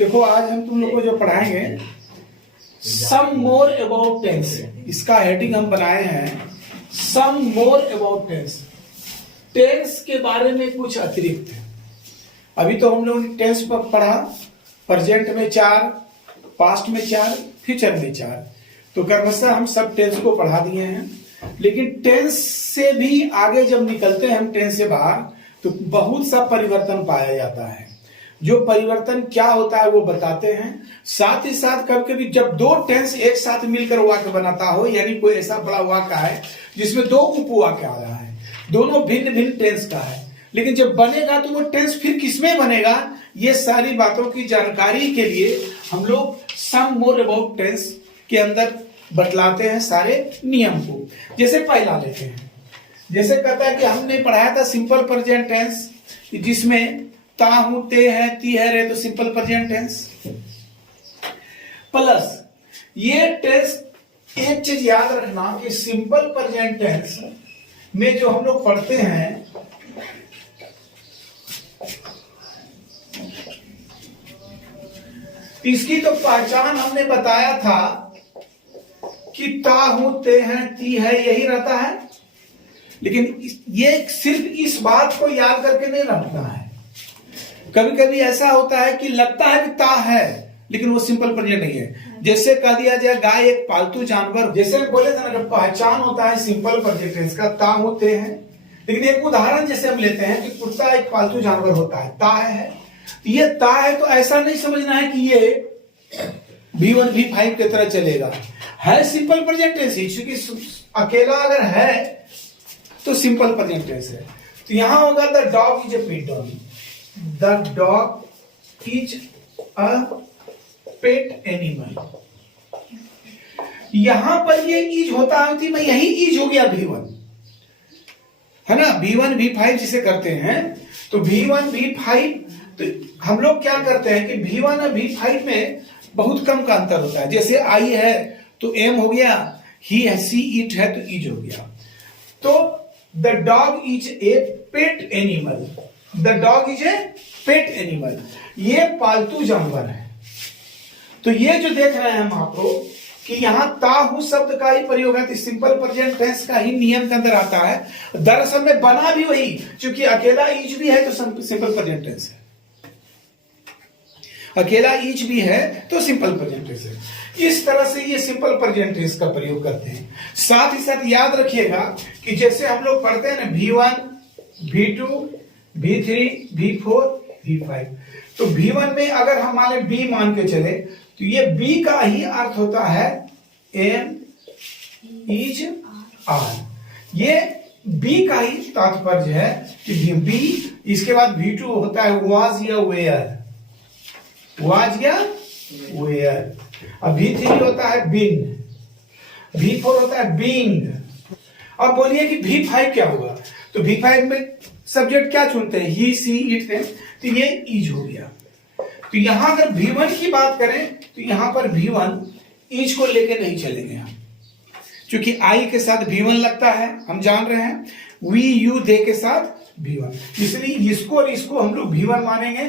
देखो आज हम तुम लोग को जो पढ़ाएंगे सम मोर अबाउट टेंस, इसका हेडिंग हम बनाए हैं सम मोर अबाउट टेंस। टेंस के बारे में कुछ अतिरिक्त है। अभी तो हम लोगों ने टेंस पर पढ़ा, प्रेजेंट में 4, पास्ट में 4, फ्यूचर में 4, तो क्रमशः हम सब टेंस को पढ़ा दिए हैं। लेकिन टेंस से भी आगे जब निकलते हैं हम टेंस से बाहर, तो बहुत सा परिवर्तन पाया जाता है। जो परिवर्तन क्या होता है वो बताते हैं। साथ ही साथ कभी कभी जब दो टेंस एक साथ मिलकर वाक्य बनाता हो, यानी कोई ऐसा बड़ा वाक्य है जिसमें दो उपवाक्य आ रहा है, दोनों भिन्न भिन्न टेंस का है, लेकिन जब बनेगा तो वो टेंस फिर किसमें बनेगा, ये सारी बातों की जानकारी के लिए हम लोग सम मोर अबाउट टेंस के अंदर बतलाते हैं सारे नियम को। जैसे पहला लेते हैं, जैसे कहता है कि हमने पढ़ाया था सिंपल प्रेजेंट टेंस, जिसमें ता हूं, ते है, ती है, रे, तो सिंपल प्रेजेंट टेंस प्लस ये टेंस। एक चीज याद रखना कि सिंपल प्रेजेंट टेंस में जो हम लोग पढ़ते हैं, इसकी तो पहचान हमने बताया था कि ता हूं, ते हैं, ती है, यही रहता है। लेकिन ये सिर्फ इस बात को याद करके नहीं रखना है। कभी कभी ऐसा होता है कि लगता है कि ता है, लेकिन वो सिंपल प्रेजेंट नहीं है। जैसे कह दिया जाए गाय एक पालतू जानवर, जैसे बोले था ना, जब पहचान होता है सिंपल प्रेजेंट टेंस का, ता होते हैं। लेकिन एक उदाहरण जैसे हम लेते हैं कि कुत्ता एक पालतू जानवर होता है, ता है, ये ता है, तो ऐसा नहीं समझना है कि ये V1 V5 की तरह चलेगा, है सिंपल प्रेजेंट टेंस ही, क्योंकि अकेला अगर है तो सिंपल प्रेजेंट टेंस है। तो यहां होगा the dog is a pet dog, the dog is a pet animal. यहां पर ये इज होता है, मैं यही इज हो गया V1, है ना, V1 V5 जिसे करते हैं। तो V1 V5, तो हम लोग क्या करते हैं कि V1 और V5 में बहुत कम का अंतर होता है। जैसे आई है तो एम हो गया, ही है, सी इट है तो इज हो गया। तो the dog is a pet animal, the dog is a pet animal, ये पालतू जानवर है। तो ये जो देख रहे हैं हम आपको कि यहां ता हूं शब्द का ही प्रयोग है, तो सिंपल प्रेजेंट टेंस का ही नियम के अंदर आता है। दरअसल में बना भी वही, क्योंकि अकेला इज भी है तो सिंपल प्रेजेंट टेंस है, अकेला इज भी है तो सिंपल प्रेजेंट टेंस है। इस तरह से ये सिंपल प्रेजेंट टेंस का प्रयोग करते हैं। साथ ही साथ याद रखिएगा कि जैसे हम लोग पढ़ते हैं ना V1 V2 V3 V4 V5, तो V1 में अगर हम मान ले B मान के चले, तो ये B का ही अर्थ होता है एम, इज, आर। ये B का ही तात्पर्य है कि B, इसके बाद V2 होता है वाज या वेयर, वाज या वेयर। अब V3 होता है बिन, V4 होता है बीइंग। अब बोलिए कि V5 क्या होगा, तो V5 में सब्जेक्ट क्या चुनते हैं, ही, सी, इट, तो ये इज हो गया। तो यहां अगर V1 की बात करें तो यहां पर V1 इज को लेके नहीं चलेंगे हम, क्योंकि आई के साथ V1 लगता है, हम जान रहे हैं, वी, यू, दे के साथ V1, इसलिए इसको और इसको हम लोग V1 मानेंगे,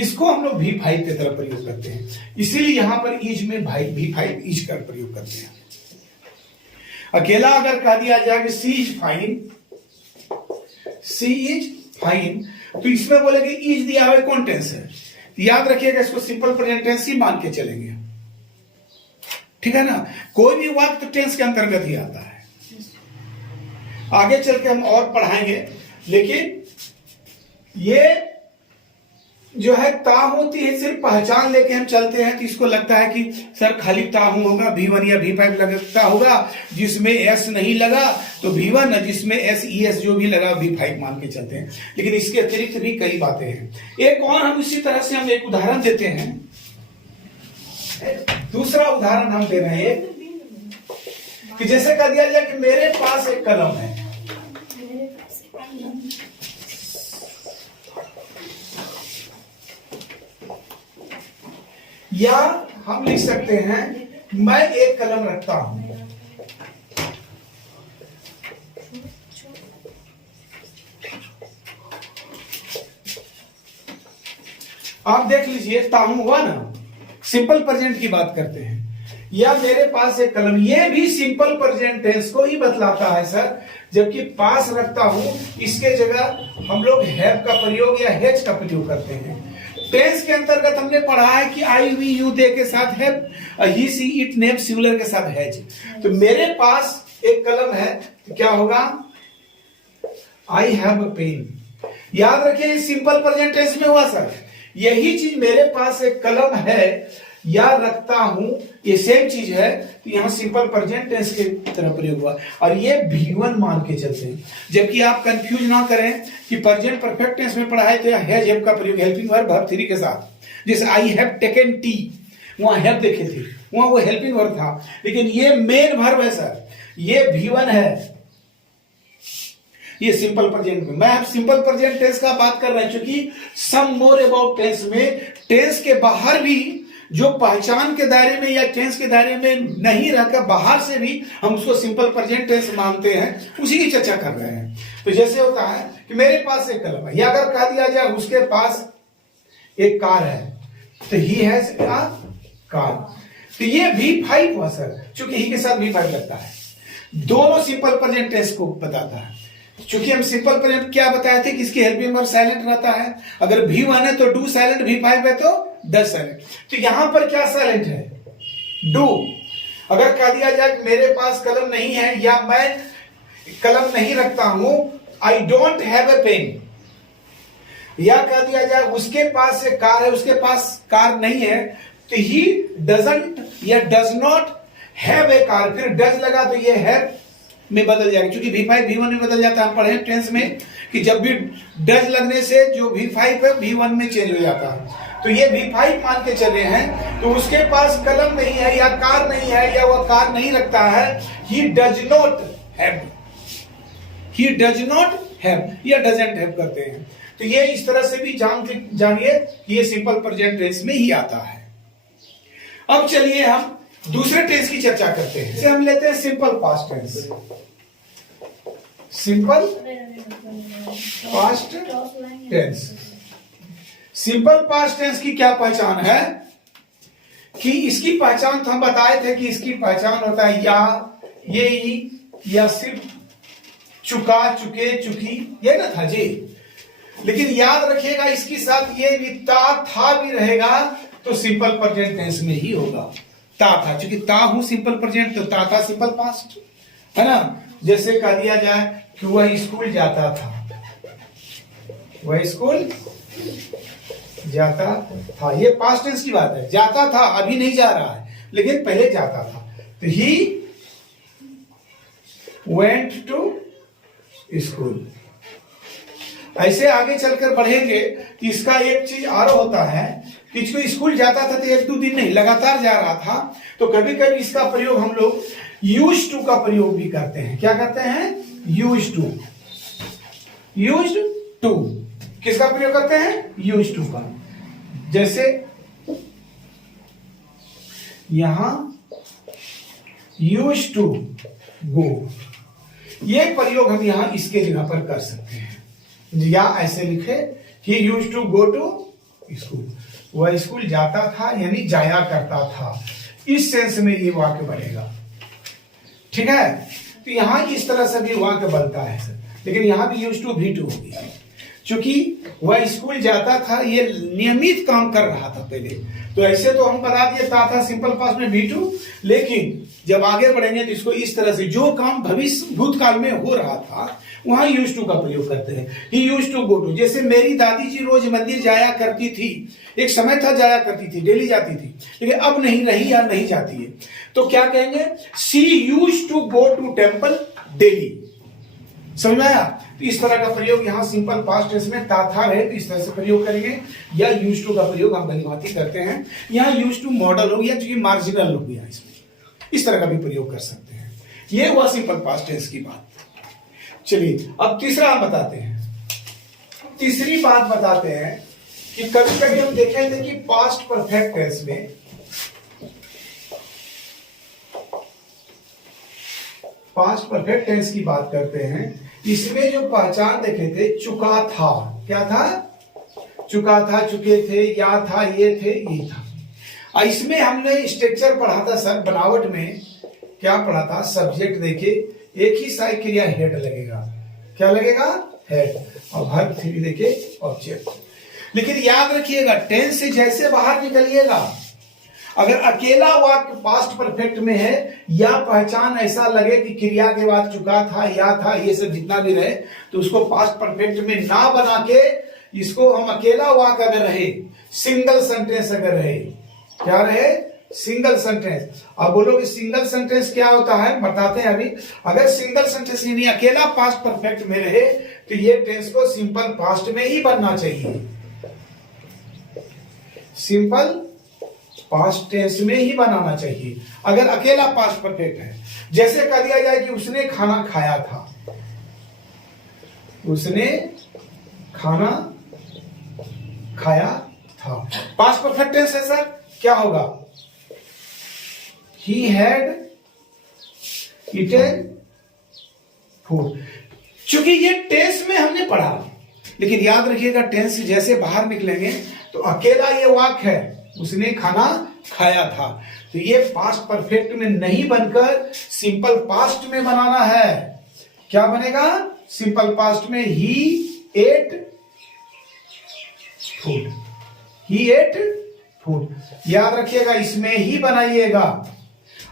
इसको हम लोग V5 की तरह प्रयोग करते हैं। इसीलिए यहां पर इज में V5 इज का प्रयोग करते हैं। अकेला अगर कह दिया जाए कि she is fine, she is fine, तो इसमें बोले कि इज दिया हुआ कौन टेंस है, याद रखिएगा इसको सिंपल प्रेजेंट टेंस ही मान के चलेंगे, ठीक है ना। कोई भी वाक्य तो टेंस के अंतर्गत ही आता है। आगे चल के हम और पढ़ाएंगे, लेकिन ये जो है ता होती है, सिर्फ पहचान लेके हम चलते हैं तो इसको लगता है कि सर खाली ता हूं होगा, V1 या V5 लगता होगा, जिसमें एस नहीं लगा तो V1, जिसमें एस ई एस जो भी लगा V5 मान के चलते हैं। लेकिन इसके अतिरिक्त भी कई बातें हैं। एक और हम इसी तरह से हम एक उदाहरण देते हैं, दूसरा उदाहरण हम दे रहे हैं कि जैसे कह दिया जाए कि मेरे पास एक कलम है, या हम लिख सकते हैं मैं एक कलम रखता हूं। आप देख लीजिए, ताहू हुआ ना, सिंपल प्रेजेंट की बात करते हैं। या मेरे पास एक कलम, ये भी सिंपल प्रेजेंट टेंस को ही बतलाता है सर, जबकि पास रखता हूं, इसके जगह हम लोग हैव का प्रयोग या हैज का प्रयोग करते हैं। टेंस के अंतर्गत हमने पढ़ा है कि आई वी यू दे के साथ have, he see it name singular के साथ हैज। तो मेरे पास एक कलम है, तो क्या होगा? I have a pen. याद रखिए, सिंपल प्रेजेंट टेंस में हुआ सर। यही चीज मेरे पास एक कलम है या रखता हूं, ये सेम चीज है, तो यहां सिंपल प्रेजेंट टेंस के तरह प्रयोग हुआ, और ये V1 मान के चलते हैं। जबकि आप कंफ्यूज ना करें कि प्रेजेंट परफेक्ट टेंस में पढ़ा है तो हैज हैव का प्रयोग हेल्पिंग वर्ब वर्ब 3 के साथ। जैसे आई हैव टेकन टी, वहां हैव देखे थे, वहां वो हेल्पिंग वर्ब था, लेकिन ये मेन वर्ब है सर, ये V1 है, ये सिंपल प्रेजेंट में। मैं अब सिंपल प्रेजेंट टेंस का बात कर रहा हूं, क्योंकि सम मोर अबाउट टेंस में टेंस के बाहर भी जो पहचान के दायरे में या टेंस के दायरे में नहीं रहकर बाहर से भी हम उसको सिंपल प्रेजेंट टेंस मानते हैं, उसी की चर्चा कर रहे हैं। तो जैसे होता है कि मेरे पास एक कलम है, या अगर कह दिया जाए उसके पास एक कार है, तो ही हैज अ कार, तो ये V5 हुआ सर, चूंकि ही के साथ V5 लगता है। दोनों सिंपल प्रेजेंट टेंस को बताता है। चूंकि हम सिंपल प्रेजेंट क्या बताए थे कि इसकी हेल्पिंग वर्ब साइलेंट रहता है, अगर V1 है तो डू साइलेंट, V5 है तो डज साइलेंट। तो यहां पर क्या साइलेंट है? डू। अगर कह दिया जाए कि मेरे पास कलम नहीं है या मैं कलम नहीं रखता हूं, I don't have a pen, या कह दिया जाए उसके पास एक कार है, उसके पास कार नहीं है, तो ही डजंट या does not have a car, फिर डज लगा तो ये हैव में बदल जाएगा, क्योंकि V5 V1 में बदल जाता है। हम पढ़े टेंस में कि जब भी डज लगने से जो V5 है V1 में चेंज हो जाता है। तो ये V5 मान के चले हैं, तो उसके पास कलम नहीं है या कार नहीं है या वह कार नहीं रखता है, he does not have, he does not have या डजंट हैव करते हैं। तो ये इस तरह से भी जानिए कि ये सिंपल प्रेजेंट टेंस में ही आता है। अब चलिए हम दूसरे टेंस की चर्चा करते हैं। इसे हम लेते हैं simple past tense. Simple past tense. Simple past tense की क्या पहचान है? कि इसकी पहचान तो हम बताए थे कि इसकी पहचान होता है या, ये ही, या सिर्फ, चुका, चुके, चुकी, ये ना था जी। लेकिन याद रखिएगा इसके साथ ये भी ता था भी रहेगा, तो सिंपल प्रेजेंट टेंस में ही होगा। ता था, क्योंकि ता हूं सिंपल प्रेजेंट, तो ता था सिंपल पास्ट, है ना। जैसे कह दिया जाए कि वह स्कूल जाता था, वह स्कूल जाता था, ये पास्ट टेंस की बात है। जाता था, अभी नहीं जा रहा है, लेकिन पहले जाता था। तो ही वेंट टू स्कूल। ऐसे आगे चलकर बढ़ेंगे तो इसका एक चीज और होता है कि इसको स्कूल जाता था तो 1-2 दिन नहीं, लगातार जा रहा था, तो कभी कभी इसका प्रयोग हम लोग यूज टू का प्रयोग भी करते हैं। क्या करते हैं? Use to. यूज टू किसका प्रयोग करते हैं? यूज टू का। जैसे यहां यूज टू गो, ये प्रयोग हम यहां इसके जगह पर कर सकते हैं, या ऐसे लिखे कि use to go to school, वह स्कूल जाता था यानी जाया करता था, इस सेंस में ये वाक्य बनेगा। ठीक है, तो यहां इस तरह से भी वाक्य बनता है सर, लेकिन यहां भी यूज टू भी टू हो गया, क्योंकि वह स्कूल जाता था, ये नियमित काम कर रहा था पहले। तो ऐसे तो हम बता दिए था सिंपल पास्ट में भी टू, लेकिन जब आगे बढ़ेंगे तो इसको इस तरह से जो काम भविष्य भूतकाल में हो रहा था वहां यूज टू का प्रयोग करते हैं। ही यूज टू गो टू। जैसे मेरी दादी जी रोज मंदिर जाया करती थी, एक समय था जाया करती थी, डेली जाती थी, लेकिन अब नहीं रही या नहीं जाती है, तो क्या कहेंगे? She use to go to temple daily. समझ में आया? तो इस तरह का प्रयोग यहाँ सिंपल पास्ट टेंस में था है, तो इस तरह से प्रयोग करेंगे, या यूज टू का प्रयोग हम भलीभांति करते हैं। यहाँ यूज टू मॉडल हो गया, क्योंकि मार्जिनल हो गया, इसमें इस तरह का भी प्रयोग कर सकते हैं। ये हुआ सिंपल पास्ट टेंस की बात। चलिए अब तीसरा हम बताते हैं। तीसरी बात बताते हैं कि कभी कभी हम देखे थे कि पास्ट परफेक्ट टेंस में पास्ट परफेक्ट टेंस की बात करते हैं, इसमें जो पहचान देखे थे, चुका था। क्या था? चुका था, चुके थे, या था, ये थे, ये था। और इसमें हमने स्ट्रक्चर पढ़ा था सर, बनावट में क्या पढ़ा था? सब्जेक्ट देखिए, एक ही सहायक क्रिया हेड लगेगा। क्या लगेगा? हेड। और वर्ब 3 देखिए ऑब्जेक्ट। लेकिन याद रखिएगा, टेंस से जैसे बाहर निकलिएगा, अगर अकेला वाक्य पास्ट परफेक्ट में है या पहचान ऐसा लगे कि क्रिया के बाद चुका था, या था, ये सब जितना भी रहे, तो उसको पास्ट परफेक्ट में ना बना के इसको हम अकेला वाक्य अगर रहे, सिंगल सेंटेंस अगर रहे, क्या रहे? Single sentence. अब बोलोगे सिंगल सेंटेंस क्या होता है? बताते हैं अभी। अगर सिंगल सेंटेंस यानी अकेला पास्ट परफेक्ट में रहे तो ये टेंस को सिंपल पास्ट में ही बनना चाहिए, सिंपल पास्ट टेंस में ही बनाना चाहिए अगर अकेला पास्ट परफेक्ट है। जैसे कह दिया जाए कि उसने खाना खाया था, उसने खाना खाया था, पास्ट परफेक्ट टेंस है सर, क्या होगा? He had eaten food। चूंकि ये टेंस में हमने पढ़ा, लेकिन याद रखिएगा टेंस से जैसे बाहर निकलेंगे तो अकेला ये वाक्य है, उसने खाना खाया था, तो ये पास्ट परफेक्ट में नहीं बनकर सिंपल पास्ट में बनाना है। क्या बनेगा? सिंपल पास्ट में ही एट फूड, ही एट फूड। याद रखिएगा, इसमें ही बनाइएगा,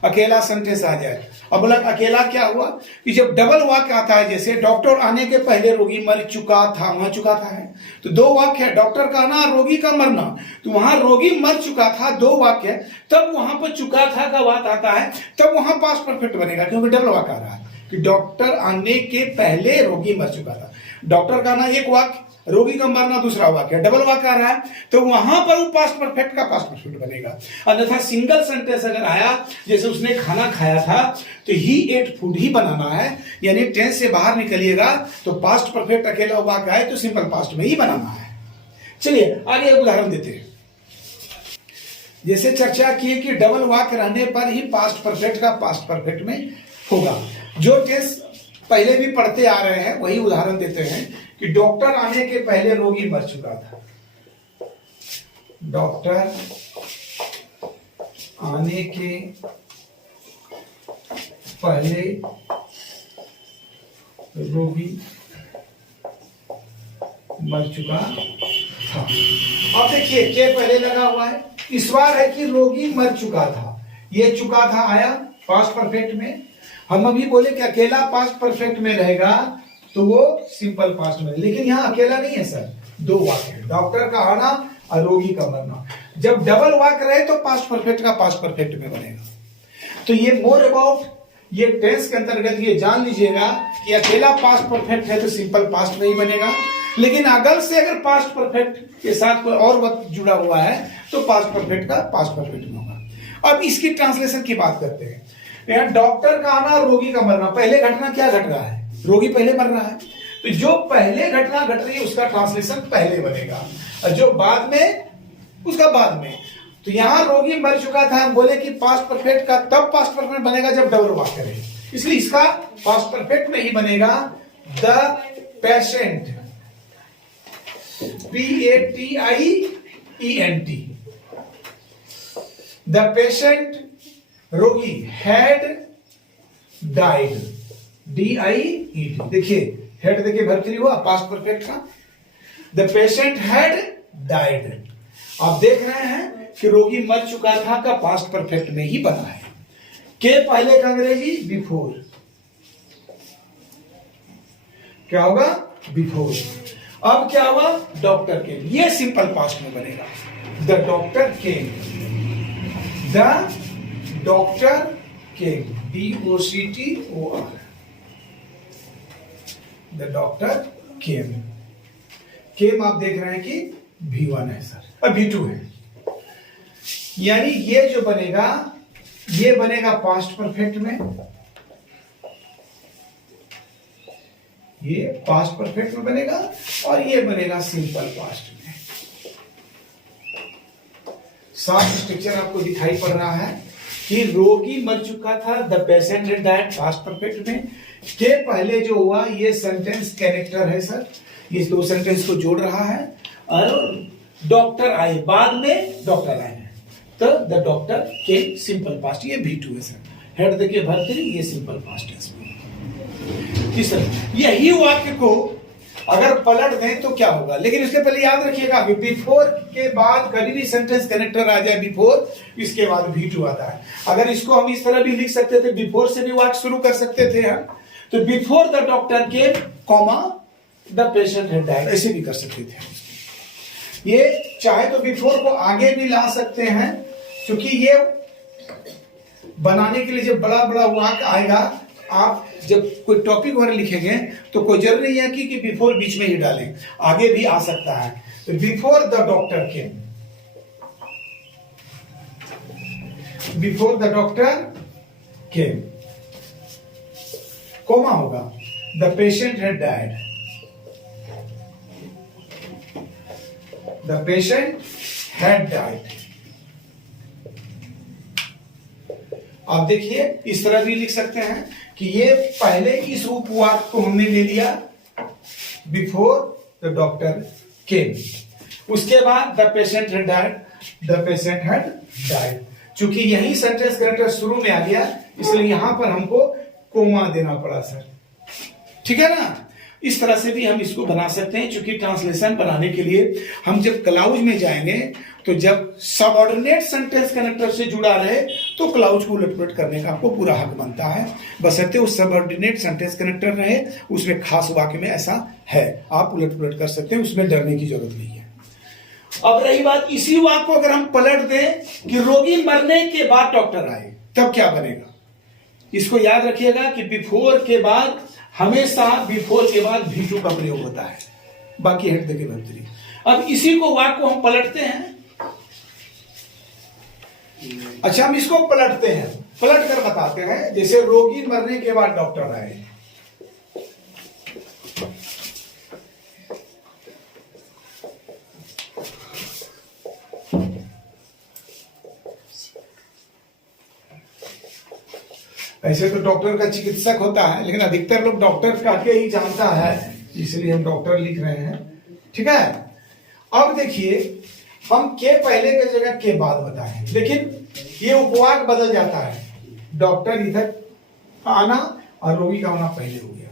अकेला सेंटेंस आ जाए। अब बोला अकेला क्या हुआ कि जब डबल वाक्य आता है, जैसे डॉक्टर आने के पहले रोगी मर चुका था, वहां चुका था है, तो दो वाक्य है, डॉक्टर का आना, रोगी का मरना, तो वहां रोगी मर चुका था, दो वाक्य है, तब वहां पर चुका था का बात आता है, तब वहां पास्ट परफेक्ट बनेगा, क्योंकि डबल वाक्य आ रहा है कि डॉक्टर आने के पहले रोगी मर चुका था। डॉक्टर का आना एक वाक्य, रोगी का मरना दूसरा वाक्य, डबल वाक्य आ रहा है, तो वहां पर वो पास्ट परफेक्ट का पास्ट परफेक्ट बनेगा। अन्यथा सिंगल सेंटेंस अगर आया, जैसे उसने खाना खाया था, तो ही एट फूड ही बनाना है, यानी टेंस से बाहर निकलिएगा तो पास्ट परफेक्ट अकेला वाक्य आए तो सिंपल पास्ट में ही बनाना है। चलिए आगे एक उदाहरण देते हैं। जैसे चर्चा की कि डबल वाक्य रहने पर ही पास्ट परफेक्ट का पास्ट परफेक्ट में होगा। जो टेंस पहले भी पढ़ते आ रहे हैं वही उदाहरण देते हैं कि डॉक्टर आने के पहले रोगी मर चुका था। डॉक्टर आने के पहले रोगी मर चुका था। अब देखिए के पहले लगा हुआ है, इस बार है कि रोगी मर चुका था, ये चुका था आया पास्ट परफेक्ट में। हम अभी बोले कि अकेला पास्ट परफेक्ट में रहेगा तो वो सिंपल पास्ट में, लेकिन यहां अकेला नहीं है सर, दो वाक्य है, डॉक्टर का आना और रोगी का मरना। जब डबल वाक्य रहे तो पास्ट परफेक्ट का पास्ट परफेक्ट में बनेगा। तो ये मोर अबाउट ये टेंस के अंतर्गत ये जान लीजिएगा कि अकेला पास्ट परफेक्ट है तो सिंपल पास्ट में ही बनेगा, लेकिन अगल से अगर पास्ट परफेक्ट के साथ कोई और वक्त जुड़ा हुआ है तो पास्ट परफेक्ट का पास्ट परफेक्ट में होगा। अब इसकी ट्रांसलेशन की बात करते हैं। यहाँ डॉक्टर का आना, रोगी का मरना, पहले घटना क्या घट रहा है? रोगी पहले मर रहा है, तो जो पहले घटना घट रही है उसका ट्रांसलेशन पहले बनेगा और जो बाद में उसका बाद में। तो यहां रोगी मर चुका था, हम बोले कि पास्ट परफेक्ट का तब पास्ट परफेक्ट बनेगा जब डबल वाक्य रहे, इसलिए इसका पास्ट परफेक्ट में ही बनेगा the patient, PATIENT, the patient रोगी हैड डाइड, DIED। देखिए हेड देखिए भर्ती हुआ पास्ट परफेक्ट का, द पेशेंट हैड डाइड। आप देख रहे हैं कि रोगी मर चुका था का पास्ट परफेक्ट में ही बना है। के पहले का अंग्रेजी बिफोर, क्या होगा? बिफोर। अब क्या हुआ? डॉक्टर केम, ये सिंपल पास्ट में बनेगा, the doctor came, the doctor came, DOCTOR, the doctor came. Came आप देख रहे हैं कि V1 है सर और V2 है, यानी ये जो बनेगा ये बनेगा पास्ट परफेक्ट में, ये पास्ट परफेक्ट में बनेगा और ये बनेगा सिंपल पास्ट में। साफ स्ट्रक्चर आपको दिखाई पड़ रहा है कि रोगी मर चुका था, the patient had died past perfect में। के पहले जो हुआ ये सेंटेंस कैरेक्टर है सर, ये दो सेंटेंस को जोड़ रहा है और डॉक्टर आए, बाद में डॉक्टर आए हैं, तो the doctor came, simple past, ये V2 है सर। हेड देखिए भर्तरी, ये सिंपल पास्ट है इसमें। तीसरा, यही वाक्य को अगर पलट दें तो क्या होगा, लेकिन इससे पहले याद रखिएगा कि बिफोर के बाद कभी भी सेंटेंस कनेक्टर आ जाए बिफोर, इसके बाद V2 आता है। अगर इसको हम इस तरह भी लिख सकते थे, बिफोर से भी वाक्य शुरू कर सकते थे हम, तो before the doctor came comma the patient had died, ऐसे भी कर सकते थे। ये चाहे तो बिफोर को आगे भी ला सकते हैं, क्योंकि ये बनाने के लिए जब बड़ा बड़ा वाक्य आएगा, आप जब कोई टॉपिक वगैरह लिखेंगे तो कोई जरूरी नहीं है कि बिफोर बीच में ही डालें, आगे भी आ सकता है। तो before the doctor came, before the doctor came, comma होगा the patient had died, the patient had died. आप देखिए इस तरह भी लिख सकते हैं कि ये पहले इस उपवाक्य को हमने ले लिया बिफोर द डॉक्टर केम, उसके बाद the patient had died, the patient had died. चूंकि यही सेंटेंस कनेक्टर शुरू में आ गया, इसलिए यहां पर हमको कोमा देना पड़ा सर, ठीक है ना। इस तरह से भी हम इसको बना सकते हैं, क्योंकि ट्रांसलेशन बनाने के लिए हम जब क्लाउज में जाएंगे तो जब सबऑर्डिनेट सेंटेंस कनेक्टर से जुड़ा रहे तो क्लाउज को उलट-पुलट करने का आपको पूरा हक बनता है, बशर्ते उस सबऑर्डिनेट सेंटेंस कनेक्टर रहे, उसमें खास वाक्य में ऐसा है, आप उलट-पुलट कर सकते हैं, उसमें डरने की जरूरत नहीं है। अब रही बात, इसी वाक्य को अगर हम पलट दें कि रोगी मरने के बाद डॉक्टर आए, तब क्या बनेगा। इसको याद रखिएगा कि बिफोर के बाद हमेशा बिफोर के बाद V2 का प्रयोग होता है, बाकी हेड देखिए भर्तरी। अब इसी को वाक्य को हम पलटते हैं। अच्छा, हम इसको पलटते हैं, पलट कर बताते हैं। जैसे रोगी मरने के बाद डॉक्टर आए, ऐसे तो डॉक्टर का चिकित्सक होता है, लेकिन अधिकतर लोग डॉक्टर का के ही जानता है, इसलिए हम डॉक्टर लिख रहे हैं, ठीक है। अब देखिए, हम के पहले की जगह के बाद बताएं, लेकिन ये उपवाक्य बदल जाता है, डॉक्टर इधर आना और रोगी का होना पहले हो गया।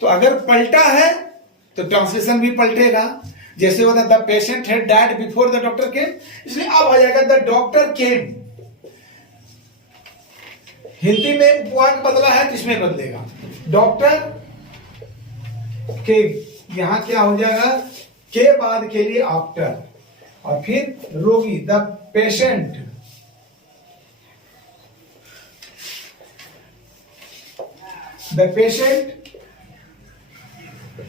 तो अगर पलटा है तो ट्रांसलेशन भी पलटेगा, जैसे होता the patient had died before the doctor केम, इसलिए अब आ जाएगा द डॉक्टर केम। हिंदी में उपवाक्य बदला है, जिसमें बदलेगा डॉक्टर के, यहां क्या हो जाएगा, के बाद के लिए आफ्टर, और फिर रोगी the patient, the patient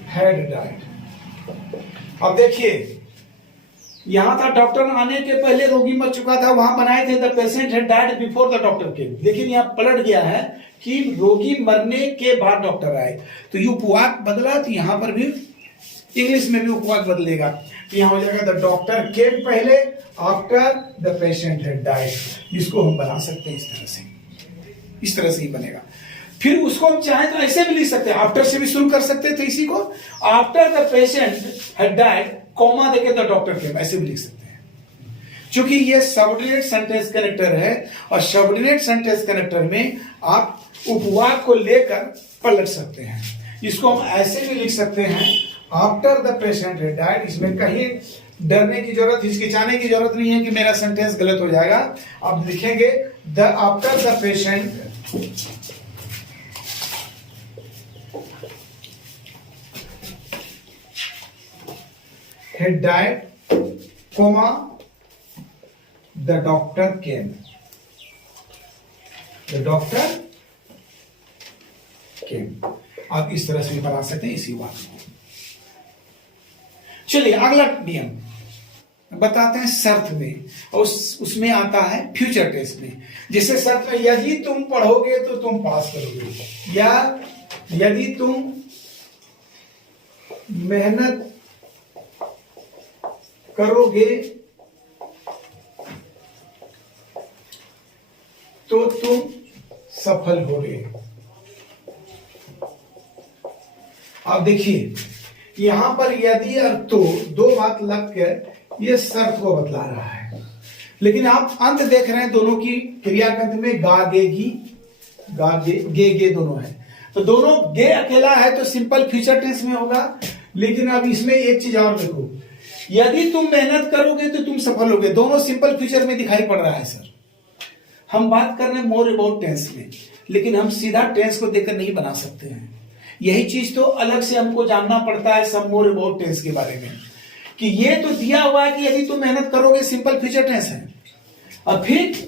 had died. अब देखिए, यहां था डॉक्टर आने के पहले रोगी मर चुका था, वहां बनाए थे the patient had died before the doctor केम, लेकिन यहां पलट गया है कि रोगी मरने के बाद डॉक्टर आए, तो ये उपवाक्य बदला, तो यहां पर भी इंग्लिश में भी उपवाक्य बदलेगा, यहां हो जाएगा द डॉक्टर केम पहले, after the patient had died. इसको हम बना सकते हैं इस तरह से, इस तरह से ही बनेगा। फिर उसको हम चाहें तो ऐसे भी लिख सकते हैं, आफ्टर से भी शुरू कर सकते हैं, तो इसी को after the patient had died comma देके द डॉक्टर केम, ऐसे भी लिख सकते हैं। क्योंकि ये सबऑर्डिनेट सेंटेंस कनेक्टर है, और सबऑर्डिनेट सेंटेंस कनेक्टर में आप उपवाक्य को लेकर पलट सकते हैं। इसको हम ऐसे भी लिख सकते हैं, after the patient had died. इसमें कहीं डरने की जरूरत, हिचकिचाने की जरूरत नहीं है कि मेरा सेंटेंस गलत हो जाएगा। आप लिखेंगे the after the patient had died, comma, the doctor came. The doctor came. आप इस तरह से भी बना सकते हैं इसी बात को। चलिए अगला नियम बताते हैं शर्त में, और उसमें आता है फ्यूचर टेंस में। जैसे शर्त में यदि तुम पढ़ोगे तो तुम पास करोगे, या यदि तुम मेहनत करोगे तो तुम सफल होगे। आप देखिए यहां पर यदि और तो दो बात लग कर ये शर्त को बतला रहा है, लेकिन आप अंत देख रहे हैं दोनों की क्रियाकंद में गा गे गी, गा गे दोनों है, तो दोनों गे अकेला है तो सिंपल फ्यूचर टेंस में होगा। लेकिन अब इसमें एक चीज और देखो, यदि तुम मेहनत करोगे तो तुम सफल होगे, दोनों सिंपल फ्यूचर में दिखाई पड़ रहा है सर। हम बात कर रहे हैं मोर अबाउट टेंस में, लेकिन हम सीधा टेंस को देखकर नहीं बना सकते हैं। यही चीज तो अलग से हमको जानना पड़ता है सब मोर अबाउट टेंस के बारे में, कि ये तो दिया हुआ है कि यदि तुम मेहनत करोगे सिंपल फ्यूचर टेंस है, और फिर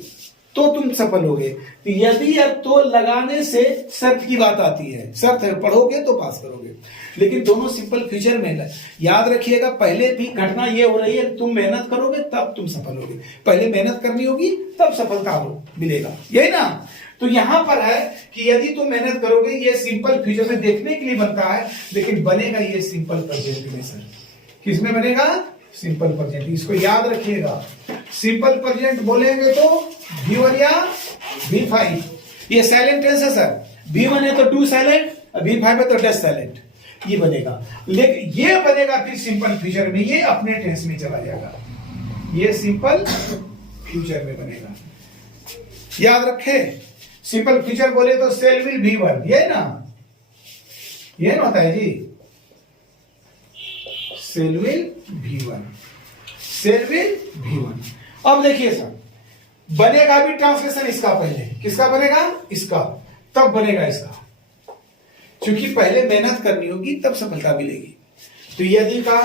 तो तुम सफल होगे। तो यदि और तो लगाने से शर्त की बात आती है, शर्त है पढ़ोगे तो पास करोगे, लेकिन दोनों सिंपल फ्यूचर में। याद रखिएगा पहले भी घटना ये हो रही है, तुम मेहनत करोगे तब तुम सफल होगे, पहले मेहनत करनी होगी तब सफलता हो मिलेगा, यही ना। तो यहां पर है कि यदि तुम मेहनत करोगे, ये सिंपल फ्यूचर में देखने के लिए बनता है, लेकिन बनेगा ये सिंपल प्रेजेंट में सर। किसमें बनेगा? Simple present. इसको याद रखिएगा, सिंपल प्रेजेंट बोलेंगे तो V1 या V5, ये साइलेंट टेंस है सर। V1 है तो डू साइलेंट, V5 है तो डज साइलेंट, ये बनेगा। लेकिन ये बनेगा फिर सिंपल फ्यूचर में, ये अपने टेंस में चला जाएगा, ये सिंपल फ्यूचर में बनेगा। याद रखे, सिंपल फ्यूचर बोले तो सेल विल V1, ये ना, ये ना होता है जी, shall will V1, shall will V1। अब देखिए सर, बनेगा भी ट्रांसलेशन इसका पहले, किसका बनेगा? इसका, तब बनेगा इसका, क्योंकि पहले मेहनत करनी होगी तब सफलता मिलेगी। तो यदि का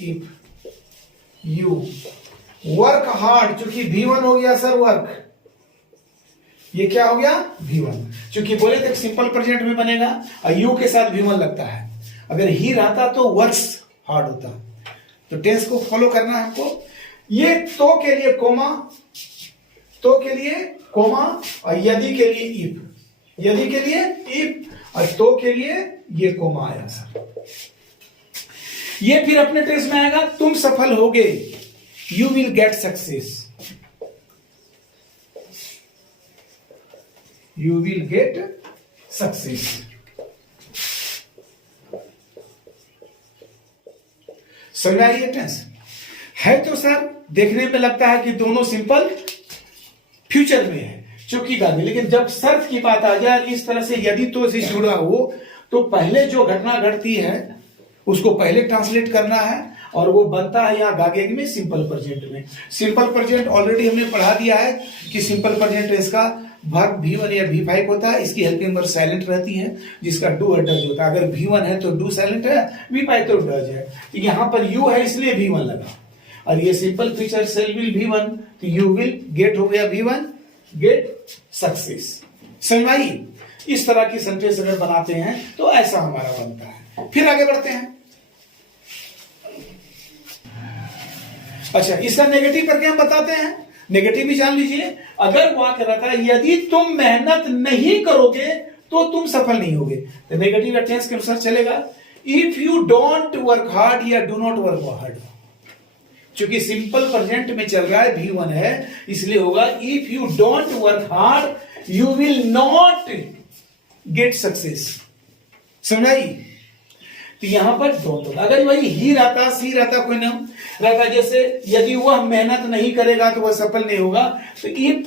इफ यू वर्क हार्ड, चूंकि V1 हो गया सर वर्क, ये क्या हो गया? V1, चूंकि बोले थे सिंपल प्रेजेंट में बनेगा और यू के साथ V1 लगता है। अगर ही रहता तो वर्क्स हार्ड होता। तो टेंस को फॉलो करना है हमको। ये तो के लिए कोमा, तो के लिए कोमा, और यदि के लिए इफ, यदि के लिए इफ, और तो के लिए ये कोमा आया सर। ये फिर अपने टेंस में आएगा, तुम सफल होगे, you will get success, you will get success. समझ आई ये टेंस है? तो सर देखने में लगता है कि दोनों सिंपल फ्यूचर में है, चूंकि गाली, लेकिन जब शर्त की बात आ जाए इस तरह से यदि तो से जुड़ा हो, तो पहले जो घटना घटती है उसको पहले ट्रांसलेट करना है, और वो बनता है यहाँ गागेग में सिंपल प्रेजेंट में। सिंपल प्रेजेंट ऑलरेडी हमने पढ़ा दिया है कि सिंपल प्रेजेंट इसका वर्ब V1 या V5 होता है, इसकी हेल्पिंग वर्ब साइलेंट रहती है, जिसका डू और डज होता है। अगर V1 है तो डू साइलेंट है, V5 तो डज है। तो यहाँ पर यू है इसलिए V1 लगा, और ये simple future cell will V1, तो यू विल गेट हो गया V1, गेट सक्सेस। समझ आई? इस तरह की सेंटेंस अगर बनाते हैं तो ऐसा हमारा बनता है। फिर आगे बढ़ते हैं। अच्छा, इसका नेगेटिव करके हम बताते हैं। नेगेटिव भी जान लीजिए, अगर वाक्य रहता है यदि तुम मेहनत नहीं करोगे तो तुम सफल नहीं होगे, तो नेगेटिव या टेंस के अनुसार चलेगा, if you don't work hard या डू नॉट वर्क हार्ड। चूंकि सिंपल प्रेजेंट में चल रहा है, V1 है, इसलिए होगा if you don't work hard you will not get success. समझाई? तो यहां पर डोंट होगा। अगर वही ही रहता, सी रहता, कोई नाम रहता, जैसे यदि वह मेहनत नहीं करेगा तो वह सफल नहीं होगा, तो इफ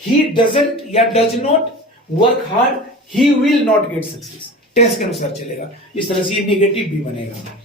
ही डजंट या does not work hard he will not get success, tense के अनुसार चलेगा। इस तरह से ये नेगेटिव भी बनेगा।